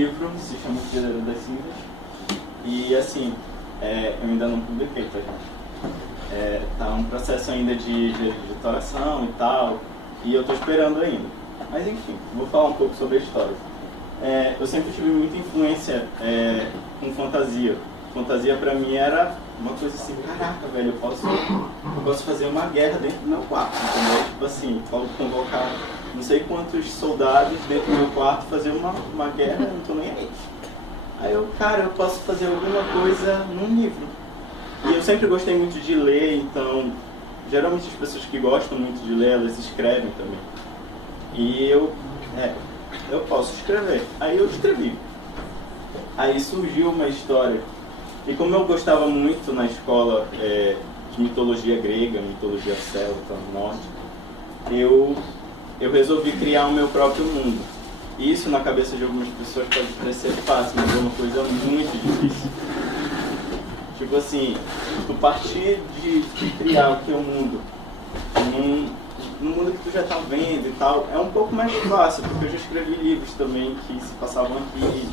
livro se chama Hospedeiro das Cinzas. E assim, eu ainda não publiquei, tá, gente? Tá um processo ainda de editoração e tal, e eu tô esperando ainda. Mas enfim, vou falar um pouco sobre a história. Eu sempre tive muita influência com fantasia. Fantasia pra mim era uma coisa assim, caraca, velho, eu posso fazer uma guerra dentro do meu quarto, entendeu? Tipo assim, convocar não sei quantos soldados dentro do meu quarto, fazer uma guerra, não tô nem aí. Aí eu posso fazer alguma coisa num livro. E eu sempre gostei muito de ler, então, geralmente as pessoas que gostam muito de ler, elas escrevem também. E eu posso escrever. Aí eu escrevi. Aí surgiu uma história. E como eu gostava muito na escola de mitologia grega, mitologia celta, nórdica, eu resolvi criar o meu próprio mundo. E isso na cabeça de algumas pessoas pode parecer fácil, mas é uma coisa muito difícil. Tipo assim, tu partir de criar o teu mundo num mundo que tu já tá vendo e tal, é um pouco mais fácil, porque eu já escrevi livros também que se passavam aqui e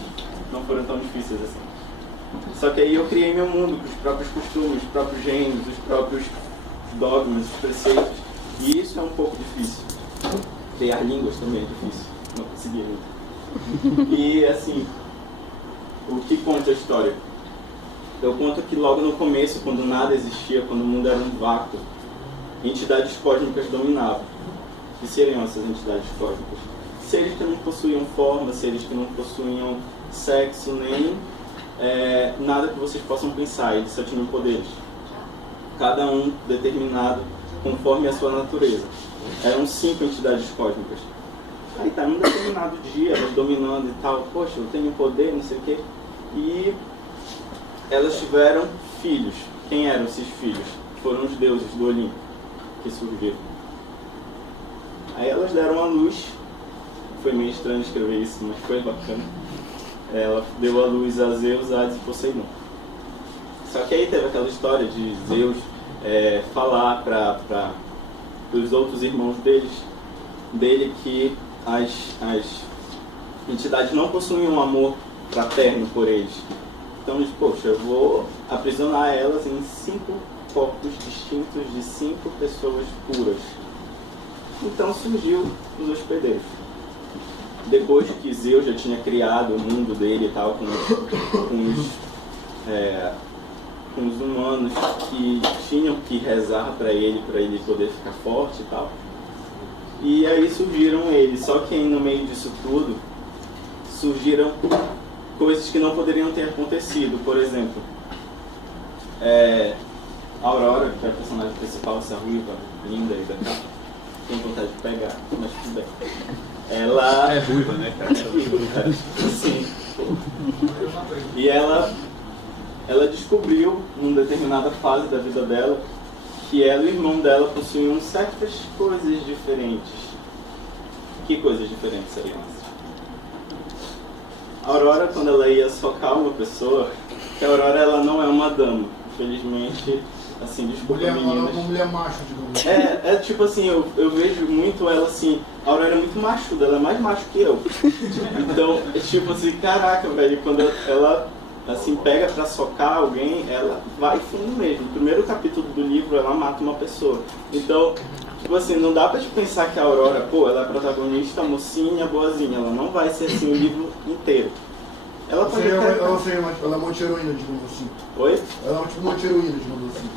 não foram tão difíceis assim. Só que aí eu criei meu mundo com os próprios costumes, os próprios gêneros, os próprios dogmas, os preceitos. E isso é um pouco difícil. Criar línguas também é difícil. Não consegui ainda. E assim, o que conta a história? Eu conto que logo no começo, quando nada existia, quando o mundo era um vácuo, entidades cósmicas dominavam. O que seriam essas entidades cósmicas? Seres que não possuíam forma, seres que não possuíam sexo, nem nada que vocês possam pensar, eles só tinham poderes. Cada um determinado conforme a sua natureza. Eram 5 entidades cósmicas. Aí tá, num determinado dia, elas dominando e tal, poxa, eu tenho poder, não sei o quê. E elas tiveram filhos. Quem eram esses filhos? Foram os deuses do Olimpo que surgiram. Aí elas deram à luz. Foi meio estranho escrever isso, mas foi bacana. Ela deu à luz a Zeus, Hades e Poseidon. Só que aí teve aquela história de Zeus falar para os outros irmãos dele que as entidades não possuíam um amor fraterno por eles. Então eles, poxa, eu vou aprisionar elas em 5 corpos distintos de 5 pessoas puras. Então surgiu os hospedeiros. Depois que Zeus já tinha criado o mundo dele e tal, com os humanos que tinham que rezar para ele poder ficar forte e tal. E aí surgiram eles, só que no meio disso tudo surgiram coisas que não poderiam ter acontecido. Por exemplo, a Aurora, que é a personagem principal, essa ruiva linda e da capa, tem vontade de pegar, mas tudo bem. Ela é ruiva, né, cara? Sim. E ela descobriu, numa determinada fase da vida dela, que ela e o irmão dela possuíam certas coisas diferentes. Que coisas diferentes seriam essas? A Aurora, quando ela ia socar uma pessoa, que a Aurora ela não é uma dama, infelizmente, assim, desculpa meninas. Uma mulher macho, digamos. Tipo assim, eu vejo muito ela assim, a Aurora é muito machuda, ela é mais macho que eu. Então, tipo assim, caraca, velho, quando ela assim, pega pra socar alguém, ela vai fundo mesmo. No primeiro capítulo do livro, ela mata uma pessoa. Então, tipo assim, não dá pra te pensar que a Aurora, pô, ela é a protagonista, mocinha, boazinha. Ela não vai ser assim o livro inteiro. Ela pode ela é uma anti-heroína, digamos assim. Oi? Ela é tipo uma anti-heroína, digamos assim.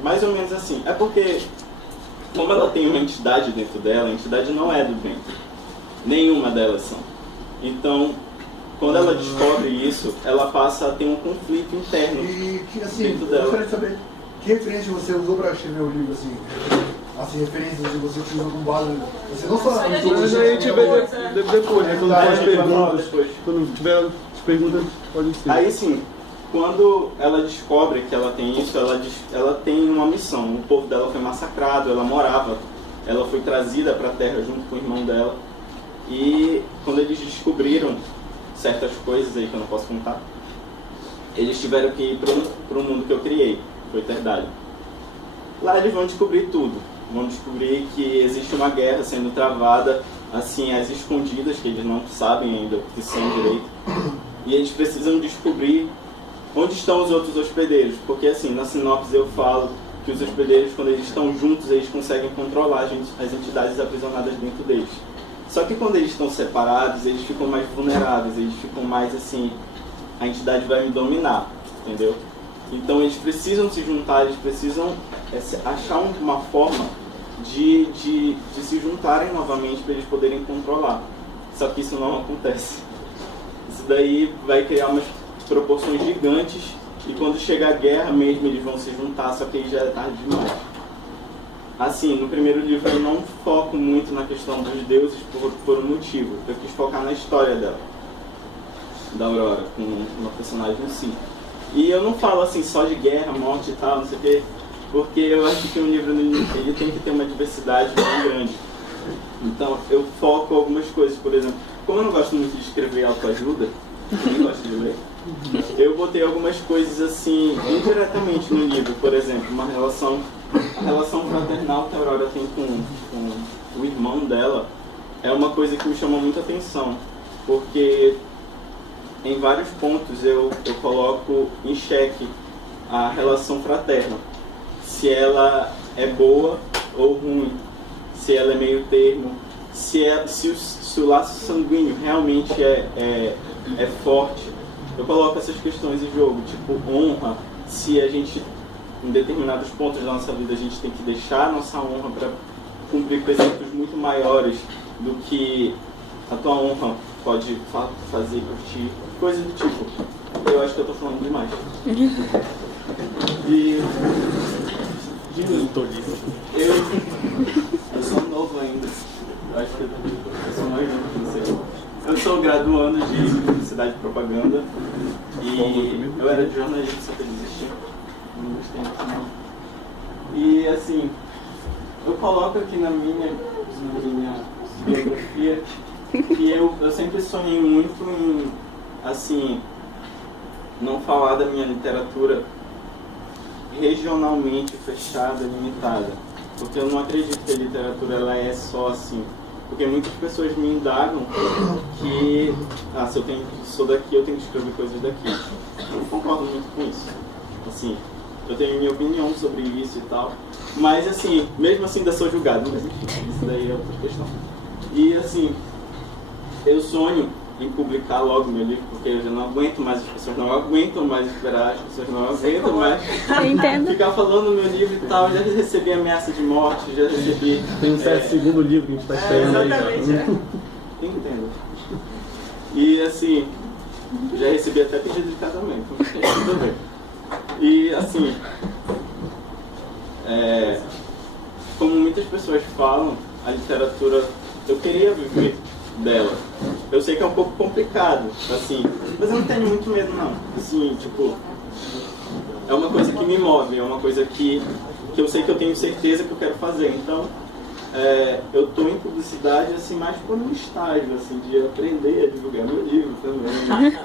Mais ou menos assim. É porque, como ela tem uma entidade dentro dela, a entidade não é do bem. Nenhuma delas são. Então, quando ela descobre isso, ela passa a ter um conflito interno dentro dela. Eu queria saber que referência você usou para escrever o livro, assim? Assim, referências que você utilizou com base... Você não só... Mas a gente vê depois, né? Quando tiver as perguntas, pode ser. Aí sim, quando ela descobre que ela tem isso, ela tem uma missão. O povo dela foi massacrado, ela foi trazida para a Terra junto com o irmão dela. E quando eles descobriram certas coisas aí que eu não posso contar, eles tiveram que ir para o mundo que eu criei, foi Eternidade. Lá eles vão descobrir tudo. Vão descobrir que existe uma guerra sendo travada assim, às escondidas, que eles não sabem ainda o que são direito, e eles precisam descobrir onde estão os outros hospedeiros, porque assim, na sinopse eu falo que os hospedeiros, quando eles estão juntos, eles conseguem controlar as entidades aprisionadas dentro deles. Só que quando eles estão separados, eles ficam mais vulneráveis, eles ficam mais assim, a entidade vai me dominar, entendeu? Então eles precisam se juntar, eles precisam achar uma forma de se juntarem novamente para eles poderem controlar. Só que isso não acontece. Isso daí vai criar umas proporções gigantes e quando chegar a guerra mesmo eles vão se juntar, só que aí já é tarde demais. Assim, no primeiro livro eu não foco muito na questão dos deuses por um motivo. Eu quis focar na história dela, da Aurora, com uma personagem em si. E eu não falo assim só de guerra, morte e tal, não sei o quê, porque eu acho que um livro ele tem que ter uma diversidade bem grande. Então eu foco algumas coisas, por exemplo, como eu não gosto muito de escrever autoajuda, eu nem gosto de ler, eu botei algumas coisas assim, indiretamente no livro, por exemplo, a relação fraternal que a Aurora tem com o irmão dela é uma coisa que me chamou muita atenção, porque em vários pontos eu coloco em xeque a relação fraterna, se ela é boa ou ruim, se ela é meio termo, se o laço sanguíneo realmente é forte. Eu coloco essas questões em jogo, tipo honra, se a gente, em determinados pontos da nossa vida, a gente tem que deixar a nossa honra para cumprir preceitos muito maiores do que a tua honra pode fazer por ti, coisa do tipo. Eu acho que eu tô falando demais. E eu sou novo ainda. Eu acho que eu sou mais novo que você. Eu sou graduando de publicidade e propaganda e eu era de jornalismo, só que eu desisti. Não gostei muito não. E assim, eu coloco aqui na minha biografia que eu sempre sonhei muito em, assim, não falar da minha literatura regionalmente fechada, limitada. Porque eu não acredito que a literatura ela é só assim. Porque muitas pessoas me indagam que, se eu sou daqui, eu tenho que escrever coisas daqui. Eu não concordo muito com isso. Assim, eu tenho minha opinião sobre isso e tal. Mas assim, mesmo assim ainda sou julgado. Mas enfim, isso daí é outra questão. E assim, eu sonho em publicar logo meu livro, porque eu já não aguento mais, as pessoas não aguentam mais esperar, as pessoas não aguentam mais ficar falando no meu livro e tal. Já recebi ameaça de morte, já recebi... Tem um certo segundo livro que a gente está esperando aí. Exatamente, Entendo. E assim, já recebi até pedido de casamento, tudo bem. E assim, como muitas pessoas falam, a literatura, eu queria viver dela. Eu sei que é um pouco complicado, assim, mas eu não tenho muito medo não. Assim, tipo, é uma coisa que me move, é uma coisa que eu sei que eu tenho certeza que eu quero fazer. Então, eu estou em publicidade assim mais por um estágio, assim, de aprender a divulgar meu livro também.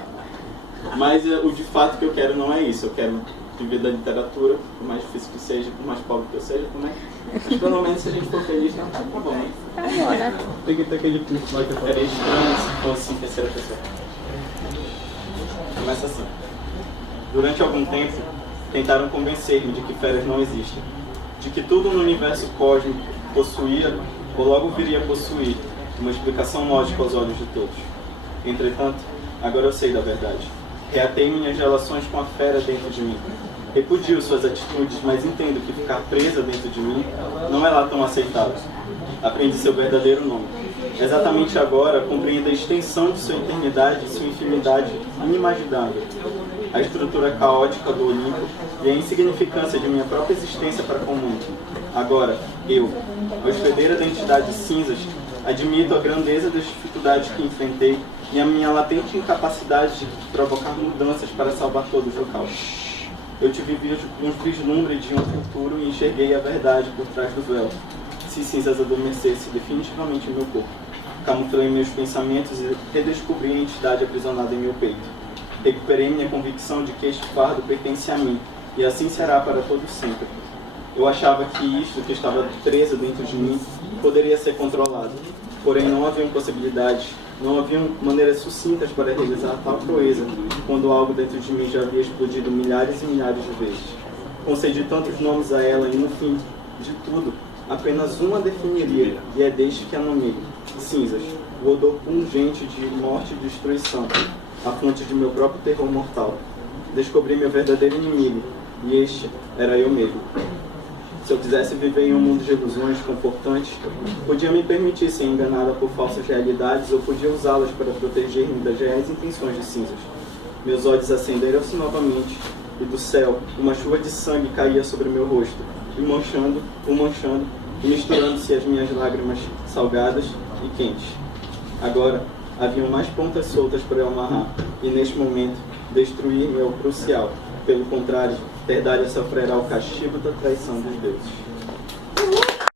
Mas o de fato que eu quero não é isso. Eu quero viver da literatura, por mais difícil que seja, por mais pobre que eu seja também. Mas pelo menos se a gente for feliz, tá bom, né? Tá bom, né? Tem que ter aquele curso lá que eu falo. Era estranho se fosse em terceira pessoa. Começa assim. Durante algum tempo, tentaram convencer-me de que feras não existem, de que tudo no universo cósmico possuía, ou logo viria a possuir, uma explicação lógica aos olhos de todos. Entretanto, agora eu sei da verdade. Reatei minhas relações com a fera dentro de mim. Repudio suas atitudes, mas entendo que ficar presa dentro de mim não é lá tão aceitável. Aprendi seu verdadeiro nome. Exatamente agora, compreendo a extensão de sua eternidade e sua infinidade inimaginável. A estrutura caótica do Olimpo e a insignificância de minha própria existência para com o mundo. Agora, eu, hospedeira da entidade cinzas, admito a grandeza das dificuldades que enfrentei e a minha latente incapacidade de provocar mudanças para salvar todos o caos. Eu tive um vislumbre de um futuro e enxerguei a verdade por trás do véu. Se cinzas adormecesse definitivamente em meu corpo, camuflei meus pensamentos e redescobri a entidade aprisionada em meu peito. Recuperei minha convicção de que este fardo pertence a mim, e assim será para todo sempre. Eu achava que isto que estava preso dentro de mim poderia ser controlado. Porém, não haviam possibilidades, não haviam maneiras sucintas para realizar tal proeza, quando algo dentro de mim já havia explodido milhares e milhares de vezes. Concedi tantos nomes a ela e, no fim de tudo, apenas uma definiria, e é deste que a nomeei: cinzas, o odor pungente de morte e destruição, a fonte de meu próprio terror mortal. Descobri meu verdadeiro inimigo, e este era eu mesmo. Se eu quisesse viver em um mundo de ilusões confortantes, podia me permitir ser enganada por falsas realidades ou podia usá-las para proteger-me das reais intenções de cinzas. Meus olhos acenderam-se novamente, e do céu uma chuva de sangue caía sobre meu rosto, e manchando, e misturando-se as minhas lágrimas salgadas e quentes. Agora, haviam mais pontas soltas para eu amarrar, e neste momento, destruir-me é o crucial. Pelo contrário, Terdália sofrerá o castigo da traição dos deuses.